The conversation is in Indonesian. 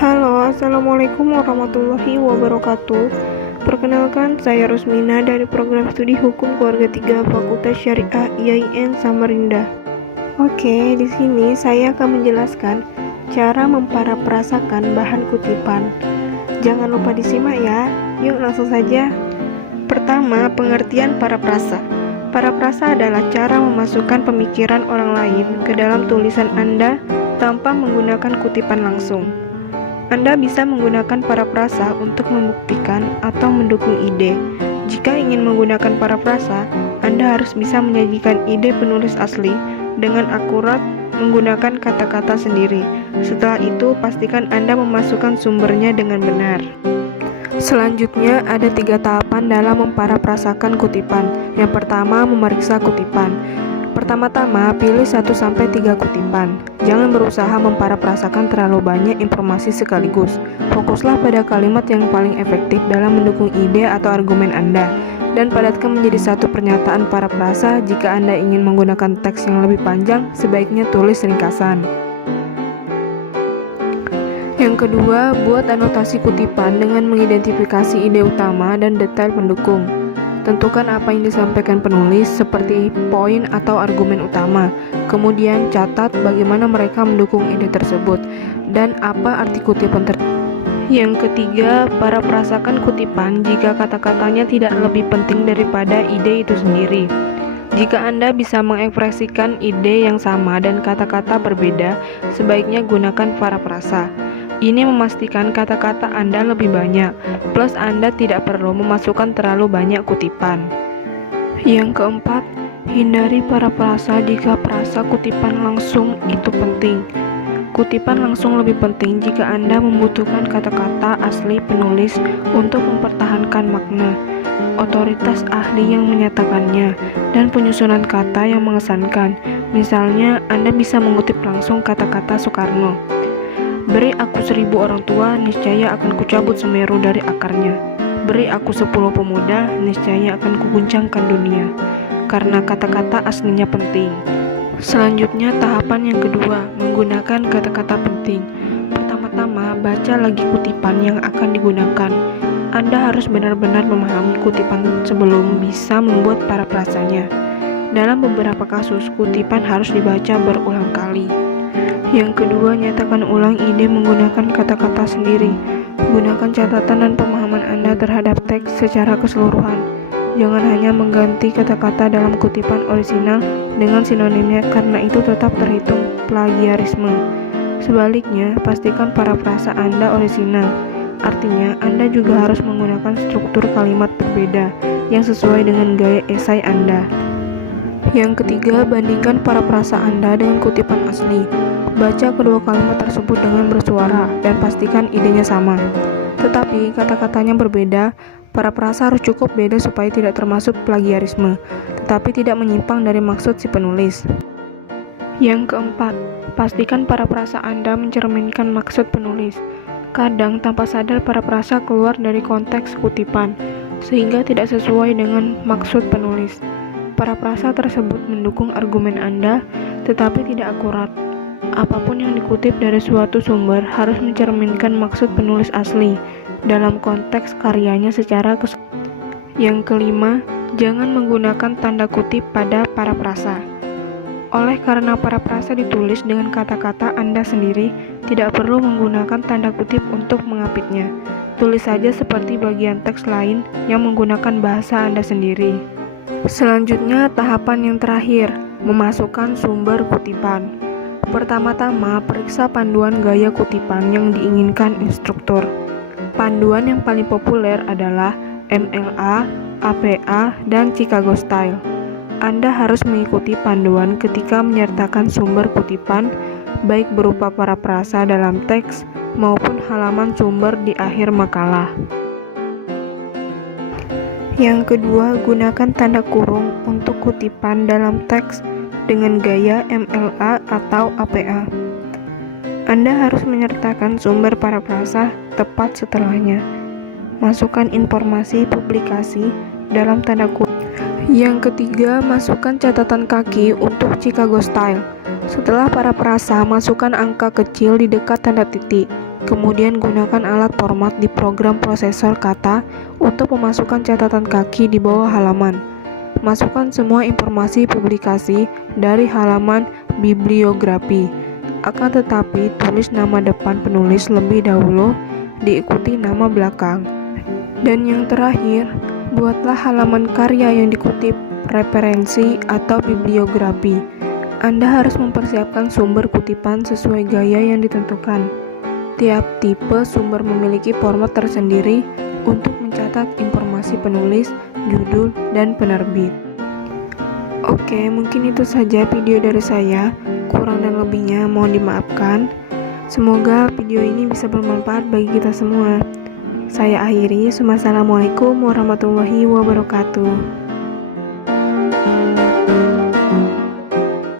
Halo, Assalamualaikum warahmatullahi wabarakatuh. Perkenalkan, saya Rosmina dari program studi Hukum Keluarga 3 Fakultas Syariah IAIN Samarinda. Oke, di sini saya akan menjelaskan cara memparaprasakan bahan kutipan. Jangan lupa disimak ya. Yuk langsung saja. Pertama, pengertian paraprasa. Paraprasa adalah cara memasukkan pemikiran orang lain ke dalam tulisan Anda tanpa menggunakan kutipan langsung. Anda bisa menggunakan paraprasa untuk membuktikan atau mendukung ide. Jika ingin menggunakan paraprasa, Anda harus bisa menyajikan ide penulis asli dengan akurat menggunakan kata-kata sendiri. Setelah itu, pastikan Anda memasukkan sumbernya dengan benar. Selanjutnya, ada 3 tahapan dalam memparaprasakan kutipan. Yang pertama, memeriksa kutipan. Pertama-tama, pilih 1-3 kutipan. Jangan berusaha memparaprasakan terlalu banyak informasi sekaligus. Fokuslah pada kalimat yang paling efektif dalam mendukung ide atau argumen Anda, dan padatkan menjadi satu pernyataan paraprasa. Jika Anda ingin menggunakan teks yang lebih panjang, sebaiknya tulis ringkasan. Yang kedua, buat anotasi kutipan dengan mengidentifikasi ide utama dan detail pendukung. Tentukan apa yang disampaikan penulis seperti poin atau argumen utama. Kemudian catat bagaimana mereka mendukung ide tersebut dan apa arti kutipan tersebut. Yang ketiga, paraprasakan kutipan jika kata-katanya tidak lebih penting daripada ide itu sendiri. Jika Anda bisa mengekspresikan ide yang sama dan kata-kata berbeda, sebaiknya gunakan paraprasa. Ini memastikan kata-kata Anda lebih banyak, plus Anda tidak perlu memasukkan terlalu banyak kutipan. Yang keempat, hindari paraprasa jika prasa kutipan langsung itu penting. Kutipan langsung lebih penting jika Anda membutuhkan kata-kata asli penulis untuk mempertahankan makna, otoritas ahli yang menyatakannya, dan penyusunan kata yang mengesankan. Misalnya, Anda bisa mengutip langsung kata-kata Soekarno. Beri aku 1000 orang tua, niscaya akan kucabut Semeru dari akarnya. Beri aku 10 pemuda, niscaya akan kuguncangkan dunia. Karena kata-kata aslinya penting. Selanjutnya, tahapan yang kedua, menggunakan kata-kata penting. Pertama-tama, baca lagi kutipan yang akan digunakan. Anda harus benar-benar memahami kutipan sebelum bisa membuat paraprasanya. Dalam beberapa kasus, kutipan harus dibaca berulang kali. Yang kedua, nyatakan ulang ide menggunakan kata-kata sendiri. Gunakan catatan dan pemahaman Anda terhadap teks secara keseluruhan. Jangan hanya mengganti kata-kata dalam kutipan orisinal dengan sinonimnya, karena itu tetap terhitung plagiarisme. Sebaliknya, pastikan paraprasa Anda orisinal. Artinya, Anda juga harus menggunakan struktur kalimat berbeda yang sesuai dengan gaya esai Anda. Yang ketiga, bandingkan paraprasa Anda dengan kutipan asli. Baca kedua kalimat tersebut dengan bersuara dan pastikan idenya sama. Tetapi kata-katanya berbeda, paraprasa harus cukup beda supaya tidak termasuk plagiarisme, tetapi tidak menyimpang dari maksud si penulis. Yang keempat, pastikan paraprasa Anda mencerminkan maksud penulis. Kadang tanpa sadar paraprasa keluar dari konteks kutipan, sehingga tidak sesuai dengan maksud penulis. Paraprasa tersebut mendukung argumen Anda, tetapi tidak akurat. Apapun yang dikutip dari suatu sumber harus mencerminkan maksud penulis asli dalam konteks karyanya secara keseluruhan. Yang kelima, jangan menggunakan tanda kutip pada paraprasa. Oleh karena paraprasa ditulis dengan kata-kata Anda sendiri, tidak perlu menggunakan tanda kutip untuk mengapitnya. Tulis saja seperti bagian teks lain yang menggunakan bahasa Anda sendiri. Selanjutnya, tahapan yang terakhir, memasukkan sumber kutipan. Pertama-tama, periksa panduan gaya kutipan yang diinginkan instruktur. Panduan yang paling populer adalah MLA, APA, dan Chicago Style. Anda harus mengikuti panduan ketika menyertakan sumber kutipan, baik berupa paraprasa dalam teks maupun halaman sumber di akhir makalah. Yang kedua, gunakan tanda kurung untuk kutipan dalam teks dengan gaya MLA atau APA. Anda harus menyertakan sumber paraprasa tepat setelahnya. Masukkan informasi publikasi dalam tanda kurung. Yang ketiga, masukkan catatan kaki untuk Chicago Style. Setelah paraprasa, masukkan angka kecil di dekat tanda titik. Kemudian gunakan alat format di program prosesor kata untuk memasukkan catatan kaki di bawah halaman. Masukkan semua informasi publikasi dari halaman bibliografi. Akan tetapi, tulis nama depan penulis lebih dahulu, diikuti nama belakang. Dan yang terakhir, buatlah halaman karya yang dikutip, referensi atau bibliografi. Anda harus mempersiapkan sumber kutipan sesuai gaya yang ditentukan. Tiap tipe sumber memiliki format tersendiri untuk mencatat informasi penulis, judul, dan penerbit. Oke, mungkin itu saja video dari saya. Kurang dan lebihnya mohon dimaafkan. Semoga video ini bisa bermanfaat bagi kita semua. Saya akhiri. Wassalamualaikum warahmatullahi wabarakatuh.